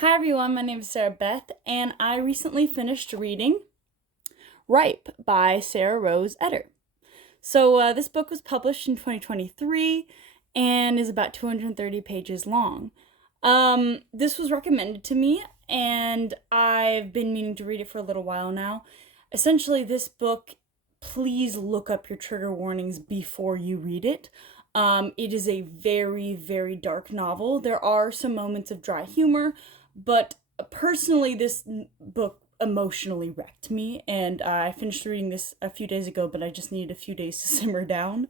Hi everyone, my name is Sarah Beth, and I recently finished reading Ripe by Sarah Rose Etter. This book was published in 2023 and is about 230 pages long. This was recommended to me, and I've been meaning to read it for a little while now. Essentially, this book, please look up your trigger warnings before you read it. It is a very, very dark novel. There are some moments of dry humor, but personally, this book emotionally wrecked me, and I finished reading this a few days ago, but I just needed a few days to simmer down.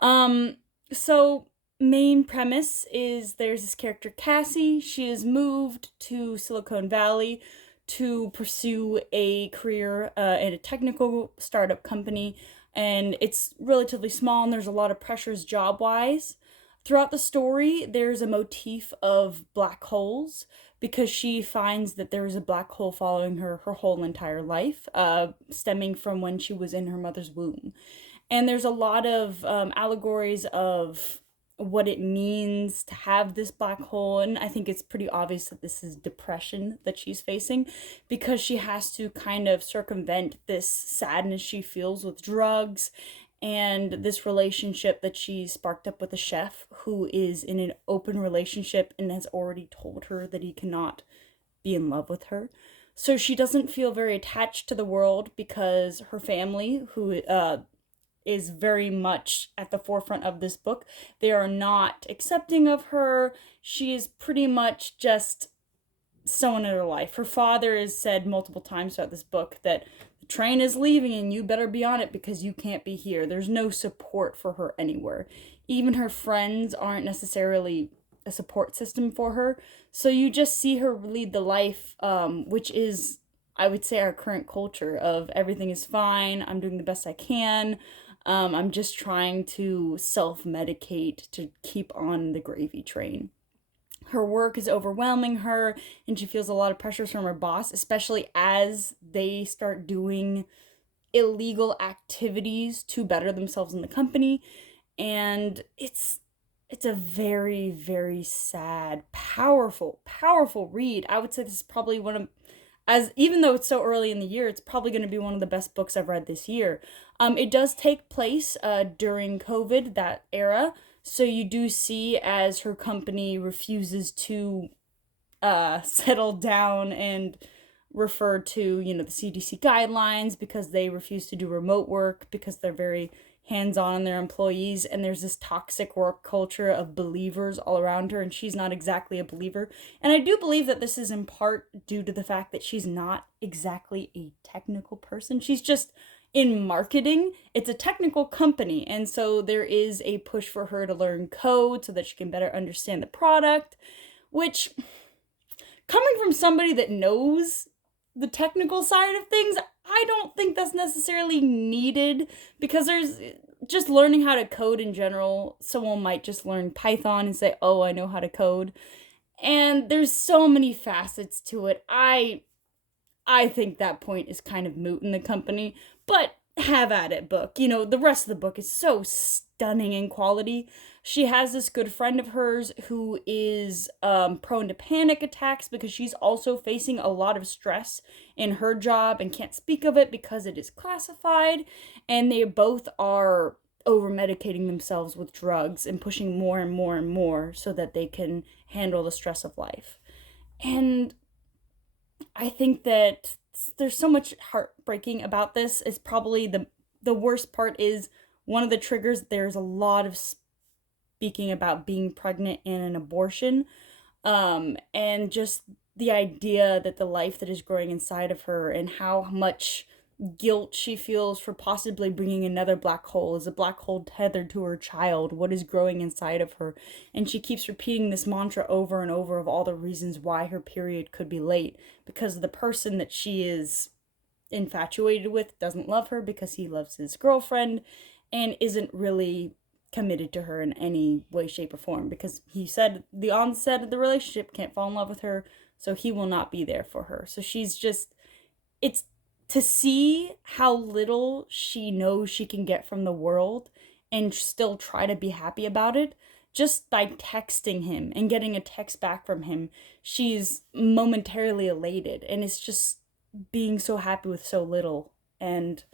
Um, so main premise is there's this character Cassie. She has moved to Silicon Valley to pursue a career in a technical startup company, and it's relatively small, and there's a lot of pressures job wise. Throughout the story, there's a motif of black holes because she finds that there is a black hole following her whole entire life, stemming from when she was in her mother's womb. And there's a lot of allegories of what it means to have this black hole. And I think it's pretty obvious that this is depression that she's facing because she has to kind of circumvent this sadness she feels with drugs and this relationship that she sparked up with a chef who is in an open relationship and has already told her that he cannot be in love with her. So she doesn't feel very attached to the world because her family, who is very much at the forefront of this book, they are not accepting of her. She is pretty much just someone in her life. Her father has said multiple times throughout this book that the train is leaving and you better be on it because you can't be here. There's no support for her anywhere. Even her friends aren't necessarily a support system for her. So you just see her lead the life, which is, I would say, our current culture of everything is fine, I'm doing the best I can. I'm just trying to self medicate to keep on the gravy train. Her work is overwhelming her, and she feels a lot of pressures from her boss, especially as they start doing illegal activities to better themselves in the company. And it's a very, very sad, powerful read. I would say this is probably one of, as even though it's so early in the year, it's probably going to be one of the best books I've read this year. It does take place during COVID, that era. So you do see as her company refuses to settle down and refer to, the CDC guidelines because they refuse to do remote work because they're very hands-on on their employees, and there's this toxic work culture of believers all around her, and she's not exactly a believer. And I do believe that this is in part due to the fact that she's not exactly a technical person. She's just in marketing. It's a technical company, and so there is a push for her to learn code so that she can better understand the product, which, coming from somebody that knows the technical side of things, I don't think that's necessarily needed because there's just learning how to code in general. Someone might just learn Python and say, "Oh, I know how to code." And there's so many facets to it. I think that point is kind of moot in the company, but have at it, book. The rest of the book is so stunning in quality. She has this good friend of hers who is prone to panic attacks because she's also facing a lot of stress in her job and can't speak of it because it is classified. And they both are over medicating themselves with drugs and pushing more and more and more so that they can handle the stress of life. And I think that there's so much heartbreaking about this. It's probably the worst part is one of the triggers. There's a lot of speaking about being pregnant and an abortion, and just the idea that the life that is growing inside of her and how much guilt she feels for possibly bringing another black hole. Is a black hole tethered to her child? What is growing inside of her? And she keeps repeating this mantra over and over of all the reasons why her period could be late because the person that she is infatuated with doesn't love her because he loves his girlfriend and isn't really committed to her in any way, shape, or form because he said the onset of the relationship can't fall in love with her, so he will not be there for her. So she's just, it's to see how little she knows she can get from the world and still try to be happy about it just by texting him and getting a text back from him, she's momentarily elated, and it's just being so happy with so little. And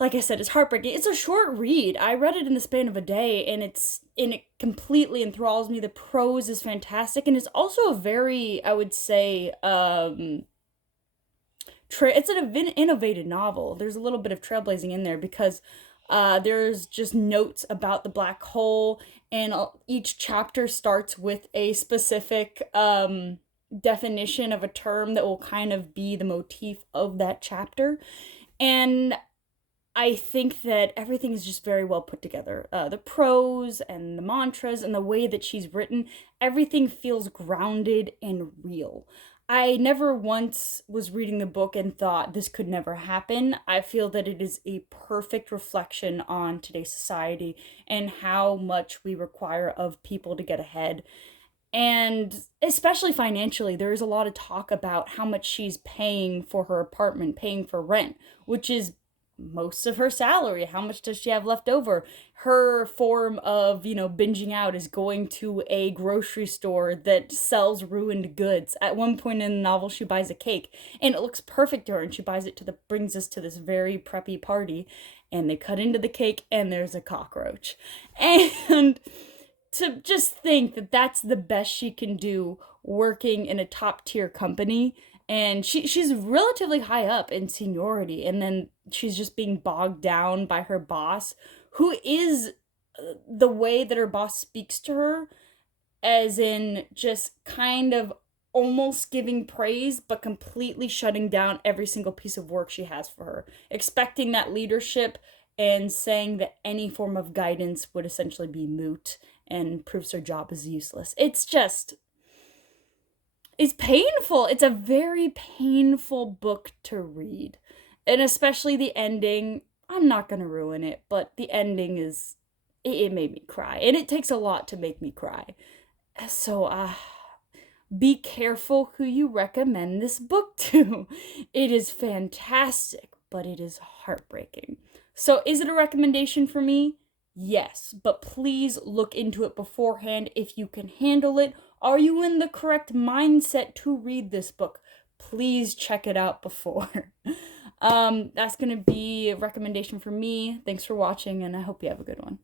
like I said, it's heartbreaking. It's a short read. I read it in the span of a day, and it completely enthralls me. The prose is fantastic, and it's also a very, I would say, it's an innovative novel. There's a little bit of trailblazing in there because there's just notes about the black hole, and each chapter starts with a specific definition of a term that will kind of be the motif of that chapter. And I think that everything is just very well put together. The prose and the mantras and the way that she's written, everything feels grounded and real. I never once was reading the book and thought this could never happen. I feel that it is a perfect reflection on today's society and how much we require of people to get ahead. And especially financially, there is a lot of talk about how much she's paying for her apartment, paying for rent, which is most of her salary. How much does she have left over? Her form of, binging out is going to a grocery store that sells ruined goods. At one point in the novel, she buys a cake and it looks perfect to her, and she buys it brings us to this very preppy party, and they cut into the cake and there's a cockroach. And to just think that that's the best she can do working in a top tier company, and she's relatively high up in seniority, and then she's just being bogged down by her boss, who is the way that her boss speaks to her, as in just kind of almost giving praise but completely shutting down every single piece of work she has for her, expecting that leadership and saying that any form of guidance would essentially be moot and proves her job is useless. It's painful. It's a very painful book to read. And especially the ending. I'm not going to ruin it, but the ending it made me cry. And it takes a lot to make me cry. So, be careful who you recommend this book to. It is fantastic, but it is heartbreaking. So, is it a recommendation for me? Yes, but please look into it beforehand if you can handle it. Are you in the correct mindset to read this book? Please check it out before. That's going to be a recommendation for me. Thanks for watching, and I hope you have a good one.